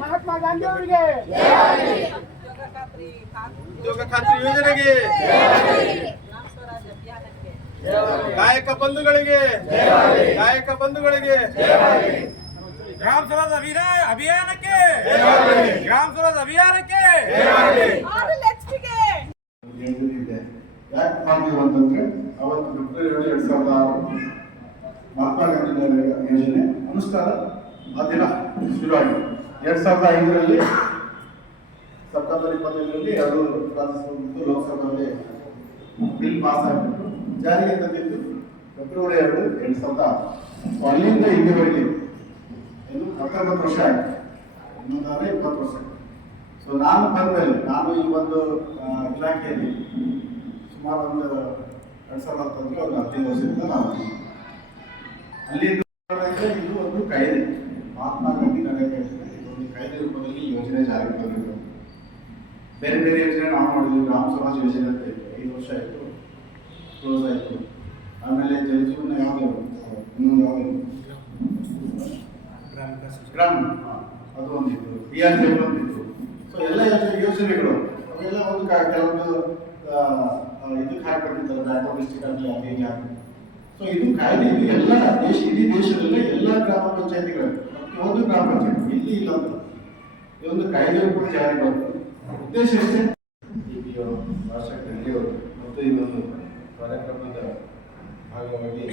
ಮಹಾತ್ಮ ಗಾಂಧಿ ಅವರಿಗೆ ಉದ್ಯೋಗ ಖಾತ್ರಿ ಉದ್ಯೋಗ ಖಾತ್ರಿ ಯೋಜನೆಗೆ ಗ್ರಾಮ ಸ್ವರಾಜ್ ಅಭಿಯಾನಕ್ಕೆ ಕಾಯಕ ಬಂಧುಗಳಿಗೆ ಕಾಯಕ ಬಂಧುಗಳಿಗೆ ಗ್ರಾಮ ಸ್ವರಾಜ್ ಅಭಿಯಾನ ಅಭಿಯಾನಕ್ಕೆ ಗ್ರಾಮ ಸ್ವರಾಜ್ ಅಭಿಯಾನಕ್ಕೆ ಆರು ಗೆ ಯೋಜನೆ ಯಾಕೆ ಮಾಡಿದ್ವಿ ಅಂತಂದ್ರೆ ಅವತ್ತು ಫೆಬ್ರವರಿ ಏಳು ಎರಡ್ ಸಾವಿರದ ಆರು ಮಹಾತ್ಮ ಗಾಂಧಿ ಯೋಜನೆ. ಅನುಷ್ಠಾನ ಆ ದಿನ ಶುರುವಾಗಿದೆ. ಎರಡ್ ಸಾವಿರದ ಐದರಲ್ಲಿ, ಸೆಪ್ಟೆಂಬರ್ ಇಪ್ಪತ್ತೈದರಲ್ಲಿ ಎರಡು ರಾಜ್ಯಸಭೆ ಲೋಕಸಭೆಯಲ್ಲಿ ಬಿಲ್ ಪಾಸ್ ಆಗಿಬಿಟ್ಟು ಜಾರಿಗೆ ತಂದಿದ್ದು ಫೆಬ್ರವರಿ ಎರಡು ಎರಡು ಸಾವಿರದ ಆರು. ಅಲ್ಲಿಂದ ಇಲ್ಲಿವರೆಗೆ ಇನ್ನು ಹತ್ತೊಂಬತ್ತು ವರ್ಷ ಆಯಿತು. ಇನ್ನೊಂದಾದ್ರೆ ಇಪ್ಪತ್ತು ವರ್ಷ ಸೊ, ನಾನು ಬಂದ ನಾನು ಈ ಒಂದು ಇಲಾಖೆಯಲ್ಲಿ ಸುಮಾರು ಒಂದು ಎರಡು ಸಾವಿರದ ಹತ್ತೊಂದರಲ್ಲಿ ಒಂದು ಹದಿನೈದು ವರ್ಷದಿಂದ ನಾನು ಅಲ್ಲಿ ಇದು ಒಂದು ಕಾಯ್ದೆ. ಮಹಾತ್ಮ ಗಾಂಧಿ ನಗರ ಇದೊಂದು ಕಾಯ್ದೆ ರೂಪದಲ್ಲಿ ಯೋಜನೆ ಜಾರಿಗೆ ತಂದಿದ್ದು ಬೇರೆ ಬೇರೆ ಯೋಜನೆ ನಾವು ಮಾಡಿದ್ವಿ. ಗ್ರಾಮ ಸ್ವರಾಜ್ ಯೋಜನೆ ಅಂತ ಐದು ವರ್ಷ ಆಯಿತು. ಕ್ಲೋಸ್ ಆಯಿತು. ಆಮೇಲೆ ಜಲಜೀವನ ಯಾವುದು? ಇನ್ನೊಂದು ಯಾವುದು? ಗ್ರಾಮ. ಅದು ಒಂದಿತ್ತು. ಪಿ ಆರ್ ಜಿ ಒಂದಿತ್ತು. ಸೊ ಎಲ್ಲ ಯೋಜನೆ ಯೋಜನೆಗಳು, ಅವೆಲ್ಲ ಒಂದು ಕೆಲವೊಂದು ಇದಕ್ಕೆ ಹಾಕೊಂಡಿರ್ತಾರೆ ಬ್ಯಾಕ್ವರ್ಡ್ ಡಿಸ್ಟಿಕ್ ಆಗಲಿ ಅದು ಹೀಗೆ ಸೊ ಇದು ಕಾಯ್ದೆ ಇದು. ಎಲ್ಲ ದೇಶ, ಇಡೀ ದೇಶದಲ್ಲೇ ಎಲ್ಲ ಗ್ರಾಮ ಪಂಚಾಯತಿಗಳು ಒಂದು ಗ್ರಾಮ ಪಂಚಾಯತ್ ಇಲ್ಲಿ ಇಲ್ಲ ಅಂತ. ಇದೊಂದು ಕಾಯ್ದೆ ಕೂಡ ಜಾರಿ ಬಂತು ಉದ್ದೇಶ ಎಷ್ಟೇ ಭಾಷಾ ಮತ್ತು ಈ ಒಂದು ಕಾರ್ಯಕ್ರಮದ ಭಾಗವಾಗಿ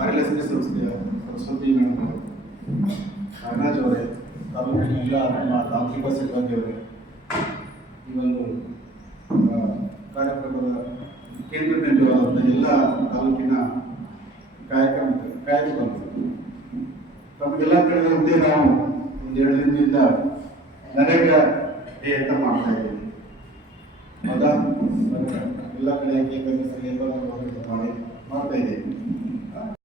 ಆರ್ ಎಲ್ ಸಂಸ್ಥೆಯ ಸರಸ್ವತಿ ನಾಗರಾಜ್ ಅವರೇ ತಾಲೂಕಿನ ಎಲ್ಲ ನಮ್ಮ ತಾಂತ್ರಿಕ ಸಿಬ್ಬಂದಿಯವರೇ ಈ ಒಂದು ಕಾರ್ಯಕ್ರಮದ ಕೇಂದ್ರ ಬಿಂದುವಾದಂಥ ಎಲ್ಲ ತಾಲೂಕಿನ ಕಾಯಕ ಕಾಯಕ ಬಂದರು ನಮಗೆಲ್ಲ ಮುಂದೆ ನಾವು ಒಂದು ಎರಡು ದಿನದಿಂದ ನರೇಗಾ ಅಂತ ಮಾಡ್ತಾ ಇದ್ದೀವಿ. ಹೌದಾ? ಎಲ್ಲ ಕಡೆ ಕೇಂದ್ರ ಮಾಡಿ ಮಾಡ್ತಾ ಇದ್ದೀವಿ.